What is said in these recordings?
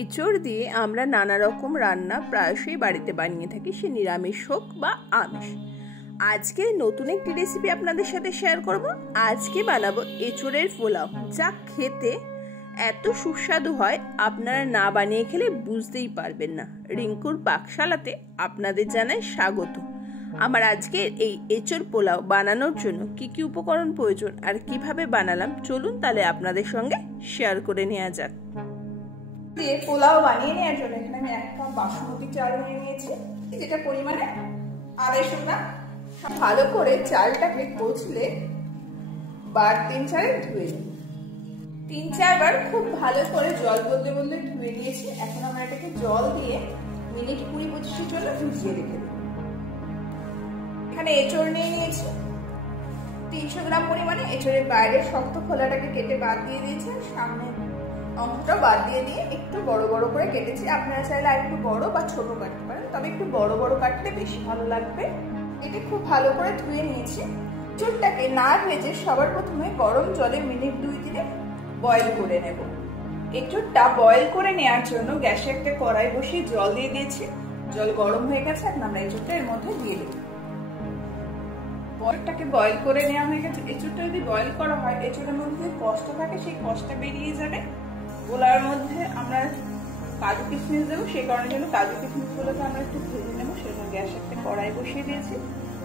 এঁচড় দিয়ে আমরা নানা রকম রান্না প্রায়শই বাড়িতে বানিয়ে থাকি, সে নিরামিষ হোক বা আমিষ। আজকে নতুন একটি রেসিপি আপনাদের সাথে শেয়ার করব। আজকে বানাবো এঁচড়ের পোলাও, যা খেতে এত সুস্বাদু হয় আপনারা না বানিয়ে খেলে বুঝতেই পারবেন না। রিঙ্কুর পাকশালাতে আপনাদের জানাই স্বাগত। আমার আজকে এই এঁচড় পোলাও বানানোর জন্য কি কি উপকরণ প্রয়োজন আর কিভাবে বানালাম, চলুন তাহলে আপনাদের সঙ্গে শেয়ার করে নেওয়া যাক। দিয়ে পোলাও বানিয়ে নেওয়ার জন্য এখানে আমি 1 কাপ বাসমতি চাল নিয়ে নিয়েছি, যেটা পরিমাণে 250 গ্রাম। ভালো করে চালটাকে কচলে বার 3-4 ধুয়ে নিই। 3-4 বার খুব ভালো করে জল বদলে বদলে ধুয়ে নিয়েছি। এখন আমরা এটাকে জল দিয়ে মিনিট 20-25 জন্য ভিজিয়ে রেখে দেব। এখানে এঁচড় নিয়ে নিয়েছি 300 গ্রাম পরিমাণে। এঁচড়ের বাইরের শক্ত খোলাটাকে কেটে বাদ দিয়ে দিয়েছি, সামনে অংশটা বাদ দিয়ে একটু বড় বড় করে কেটেছি। আপনারা চাইলে আর একটু বড় বা ছোট কাটতে পারেন, তবে একটু বড় বড় কাটলে বেশি ভালো লাগবে। এটা খুব ভালো করে ধুয়ে নিয়েছি। এঁচড়টাকে না ভেজে সবার প্রথমে গরম জলে মিনিট 2-3 বয়েল করে নেব। এঁচড়টা বয়েল করে নেওয়ার জন্য গ্যাসে একটা কড়াই বসিয়ে জল দিয়ে দিয়েছি। জল গরম হয়ে গেছে, এখন আমরা এঁচড়টা এর মধ্যে দিয়ে দেব। এঁচড়টাকে বয়েল করে নেওয়া হয়ে গেছে। এঁচড়টা যদি বয়েল করা হয়, এঁচড়ের মধ্যে কষ্ট থাকে, সেই কষ্টটা বেরিয়ে যাবে। পোলাওর মধ্যে আমরা কাজু কিশমিশ দেবো, সেই কারণের জন্য কাজু কিশমিশগুলোকে আমরা একটু ভেজে নেবো। সেজন্য গ্যাসে একটা কড়াই বসিয়ে দিয়েছি,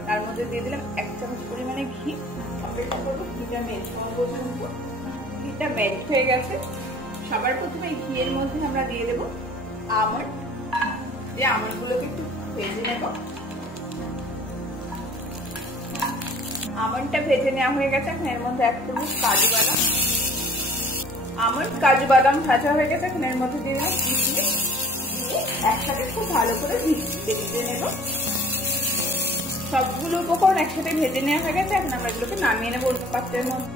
তার মধ্যে দিয়ে দিলাম 1 চামচ পরিমাণে ঘি। অপেক্ষা করবো ঘিটা মেল্ট হওয়া পর্যন্ত। ঘিটা মেল্ট হয়ে গেছে। সবার প্রথমে ঘিয়ের মধ্যে আমরা দিয়ে দেবো আমন্ড। এই আমন্ডগুলোকে একটু ভেজে নেব। আমন্ডটা ভেজে নেওয়া হয়ে গেছে। এখন এর মধ্যে 1 চামচ কাজু বাদাম। আমন্ড কাজু বাদাম ভাজা হয়ে গেছে। এখন এর মধ্যে দিয়ে দিলাম কিশমিশ। একসাথে খুব ভালো করে ভেজে নেব। সবগুলো উপকরণ একসাথে ভেজে নেওয়া হয়ে গেছে। এখন আমরা এগুলোকে নামিয়ে নেবো অন্য পাত্রের মধ্যে।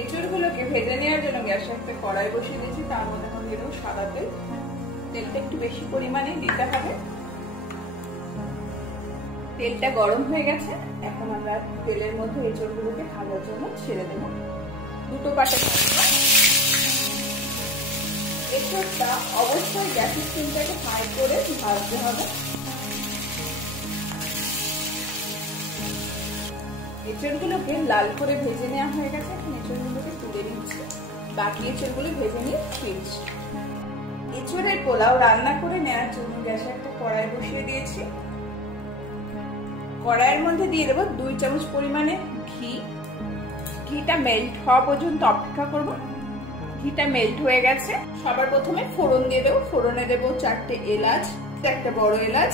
এঁচড়গুলোকে ভেজে নেওয়ার জন্য গ্যাসে একটা কড়াই বসিয়ে দিয়েছি, তার মধ্যে এখন দিয়ে দেবো সাদা তেল। তেলটা একটু বেশি পরিমাণে দিতে হবে। তেলটা গরম হয়ে গেছে। এখন আমরা তেলের মধ্যে এঁচড়গুলোকে ভাজার জন্য ছেড়ে দেব। দুটো পাটে এঁচড়টা অবশ্যই গ্যাসের ফ্লেমটাকে হাই করে ভাজতে হবে। এঁচড়গুলোকে লাল করে ভেজে নেওয়া হয়ে গেছে। এখন এঁচড়গুলোকে তুলে নিচ্ছি, বাকি এঁচড়গুলো ভেজে নিয়ে ফিরছি। এঁচড়ের পোলাও রান্না করে নেওয়ার জন্য গ্যাসে একটা কড়াই বসিয়ে দিয়েছি। কড়াইয়ের মধ্যে দিয়ে দেবো 2 চামচ পরিমাণে ঘি। ঘিটা মেল্ট হওয়া পর্যন্ত অপেক্ষা করব। ঘিটা মেল্ট হয়ে গেছে। সবার প্রথমে ফোড়ন দিয়ে দেবো। ফোড়নে দেবো 4টে এলাচ, একটা বড় এলাচ,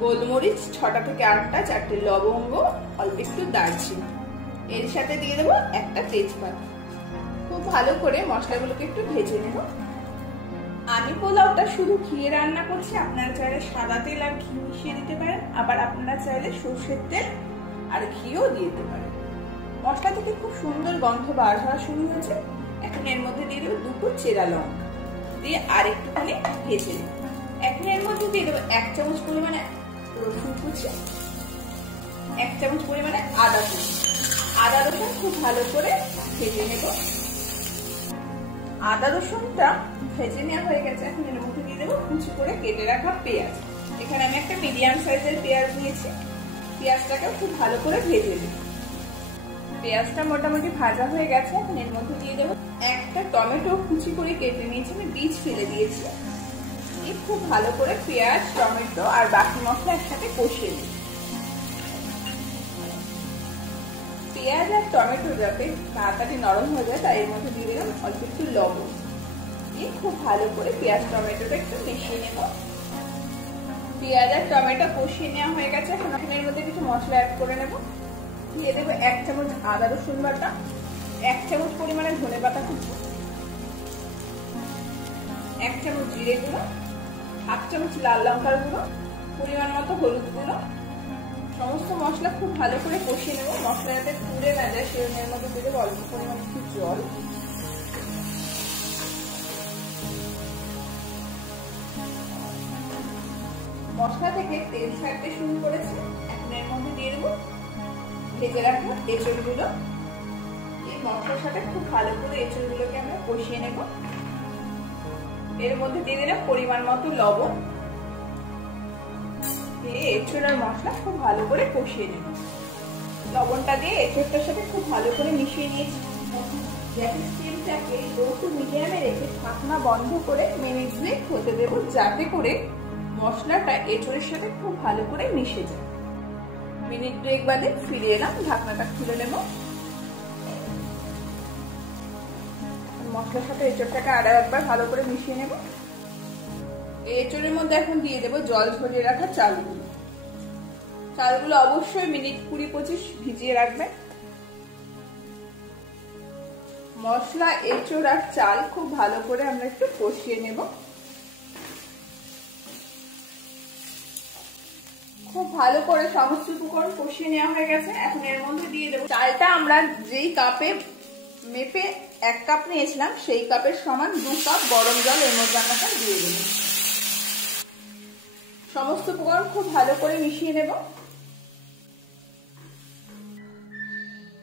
গোলমরিচ 6টা থেকে 8টা, 4টে লবঙ্গ, অল্প একটু দারচিনি। এর সাথে দিয়ে দেবো একটা তেজপাতা। খুব ভালো করে মশলাগুলোকে একটু ভেজে নেব। আমি পোলাওটা শুধু ঘিয়ে রান্না করছি, আপনারা চাইলে সাদা তেল আর ঘি মিশিয়ে দিতে পারেন, আবার আপনারা চাইলে সর্ষের তেল আর ঘিও দিয়ে দিতে পারেন। মশলা থেকে খুব সুন্দর গন্ধ বার হওয়া শুরু হয়েছে। এখন এর মধ্যে দিয়ে দেবো 2 চেরা লঙ্কা, দিয়ে আর একটুখানি ভেজে নেব। এখন এর মধ্যে দিয়ে দেবো 1 চামচ পরিমাণে রসুন কুচি, 1 চামচ পরিমাণে আদা কুচি। আদা রসুন খুব ভালো করে ভেজে নেব। আদা রসুনটা ভেজে নেওয়া হয়ে গেছে। এখন এর মধ্যে দিয়ে দেবো কুচি করে কেটে রাখা পেঁয়াজ। এখানে আমি একটা মিডিয়াম সাইজের পেঁয়াজ নিয়েছি। পেঁয়াজটাকে খুব ভালো করে ভেজে নেব। পেঁয়াজটা মোটামুটি ভাজা হয়ে গেছে। এখন এর মধ্যে দিয়ে দেবো একটা টমেটো কুচি করে কেটে নিয়েছি, আমি বীজ ফেলে দিয়েছি। খুব ভালো করে পেঁয়াজ, টমেটো আর বাকি মশলা একসাথে কষিয়ে নিই। পেঁয়াজ আর টমেটো যাতে তাড়াতাড়ি নরম হয়ে যায়, তাই এর মধ্যে দিয়ে দিলাম অল্প একটু লবণ। দিয়ে খুব ভালো করে পেঁয়াজ টমেটোটা একটু মিশিয়ে নেব। পেঁয়াজ আর টমেটো কষিয়ে নেওয়া হয়ে গেছে। এখন এর মধ্যে কিছু মশলা অ্যাড করে নেব। দিয়ে দেবো 1 চামচ আদা রসুন বাটা, 1 চামচ পরিমাণে ধনে পাতা কুচি, 1 চামচ জিরে গুঁড়ো, 1/2 চামচ লাল লঙ্কার গুঁড়ো, পরিমাণ মতো হলুদ গুঁড়ো। সমস্ত মশলা খুব ভালো করে কষিয়ে নেব। মশলা যাতে পুড়ে না যায়, সেজন্য এর মধ্যে দিয়ে দেবো অল্প পরিমাণে একটু জল। মশলা থেকে তেল ছাড়তে শুরু করেছে। এখন এর মধ্যে দিয়ে দেবো ভেজে রাখবো এঁচড়গুলো। এই মশলার সাথে খুব ভালো করে এঁচড়গুলোকে আমরা কষিয়ে নেব। এর মধ্যে দিয়ে দিলাম পরিমাণ মতো লবণ, দিয়ে এঁচোড় আর মশলা খুব ভালো করে কষিয়ে নেব। লবণটা দিয়ে এঁচোড়টার সাথে খুব ভালো করে মিশিয়ে নিয়েছি। গ্যাসের ফ্লেমটাকে লো টু মিডিয়ামে রেখে ঢাকনা বন্ধ করে মিনিট 2 হতে দেব, যাতে করে মশলাটা এঁচোড়ের সাথে খুব ভালো করে মিশে যায়। মিনিট 2 বাদে ফিরে এলাম, ঢাকনাটা খুলে নেব। মশলার সাথে এঁচোড়টাকে আরো একবার ভালো করে মিশিয়ে নেব। এঁচোড়ের মধ্যে এখন দিয়ে দেব জল ঝরিয়ে রাখা চালগুলো। চালগুলো অবশ্যই মিনিট 20-25 ভিজিয়ে রাখবেন। মশলা, এঁচোড় আর চাল খুব ভালো করে আমরা একটু কষিয়ে নেব। খুব ভালো করে সমস্ত উপকরণ কষিয়ে নেওয়া হয়ে গেছে। এখন এর মধ্যে দিয়ে দেবো চালটা আমরা যেই কাপে মেপে 1 কাপ নিয়েছিলাম, সেই কাপের সমান 2 কাপ গরম জল এর মধ্যে আমরা দিয়ে দেব। সমস্ত উপকরণ খুব ভালো করে মিশিয়ে নেব।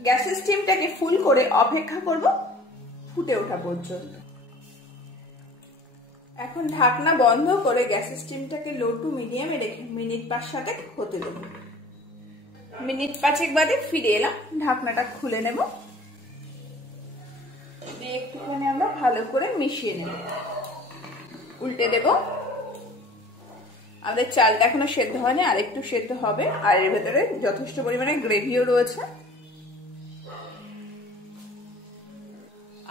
গ্যাসের স্টিমটাকে ফুল করে অপেক্ষা করব ফুটে ওঠা পর্যন্ত। এখন ঢাকনা বন্ধ করে গ্যাসের স্টিমটাকে লো টু মিডিয়ামে রেখে মিনিট 5 হতে দেব। মিনিট 5 বাদে ফিরে এলাম, ঢাকনাটা খুলে নেব। দিয়ে একটুখানি আমরা ভালো করে মিশিয়ে নেব। উল্টে দেব। আমাদের চালটা এখনো সেদ্ধ হয়নি, আর একটু সেদ্ধ হবে। আর এর ভেতরে যথেষ্ট পরিমাণে গ্রেভিও রয়েছে।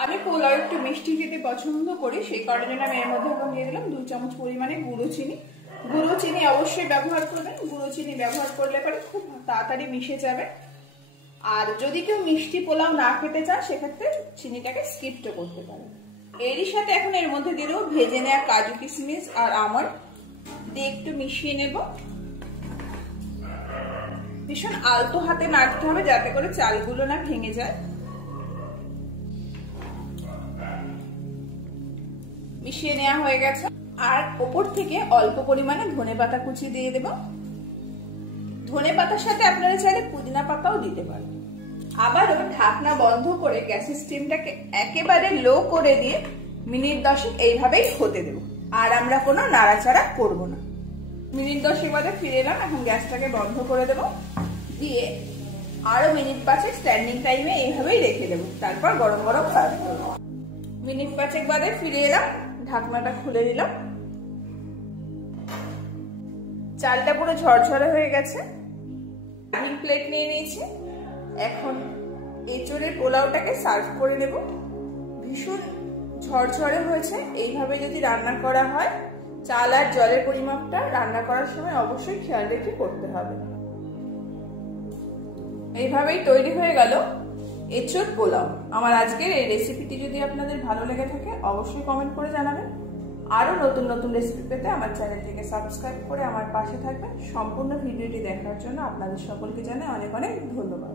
আমি পোলাও একটু মিষ্টি খেতে পছন্দ করি, সেই কারণে আমি এর মধ্যে এখন দিয়ে দিলাম 2 চামচ পরিমাণে গুঁড়ো চিনি। গুঁড়ো চিনি অবশ্যই ব্যবহার করবেন। গুঁড়ো চিনি ব্যবহার করলে পরে খুব তাড়াতাড়ি মিশে যাবে। আর যদি কেউ মিষ্টি পোলাও না খেতে চান, সেক্ষেত্রে চিনিটাকে স্কিপও করতে পারেন। এরই সাথে এখন এর মধ্যে দিয়ে দেবো ভেজে নেওয়া কাজু কিশমিশ আর আমন্ড, দিয়ে একটু মিশিয়ে নেব। ভীষণ আলতো হাতে নাড়তে হবে, যাতে করে চালগুলো না ভেঙে যায়। মিশিয়ে নেওয়া হয়ে গেছে। আর ওপর থেকে অল্প পরিমাণে ধনেপাতা কুচি দিয়ে দেব। ধনেপাতার সাথে আপনারা চাইলে পুদিনা পাতাও দিতে পারেন। আবারও ঢাকনা বন্ধ করে গ্যাসের স্টিমটাকে একেবারে লো করে দিয়ে মিনিট 10 এইভাবেই হতে দেব। আর আমরা কোনো নাড়াচাড়া করব না। মিনিট 10 বাদে ফিরে এলাম। এখন গ্যাসটাকে বন্ধ করে দেব, দিয়ে আরো মিনিট 5 স্ট্যান্ডিং টাইমে এইভাবেই রেখে দেব। তারপর গরম গরম সার্ভ করব। মিনিট 5 বাদে ফিরে এলাম, ঢাকনাটা খুলে দিলাম। চালটা পুরো ঝরঝরে হয়ে গেছে। সার্ভিং প্লেট নিয়ে নিয়েছি। এখন এঁচোড়ের পোলাওটাকে সার্ভ করে নেব। ভীষণ ঝরঝরে হয়েছে। এইভাবে যদি রান্না করা হয়, চাল আর জলের পরিমাপটা রান্না করার সময় অবশ্যই খেয়াল রেখে করতে হবে। এইভাবেই তৈরি হয়ে গেল এঁচোড় পোলাও। আমার আজকের এই রেসিপিটি যদি আপনাদের ভালো লেগে থাকে, অবশ্যই কমেন্ট করে জানাবেন। আরো নতুন নতুন রেসিপি পেতে আমার চ্যানেলটিকে সাবস্ক্রাইব করে আমার পাশে থাকবেন। সম্পূর্ণ ভিডিওটি দেখার জন্য আপনাদের সকলকে জানাই অনেক অনেক ধন্যবাদ।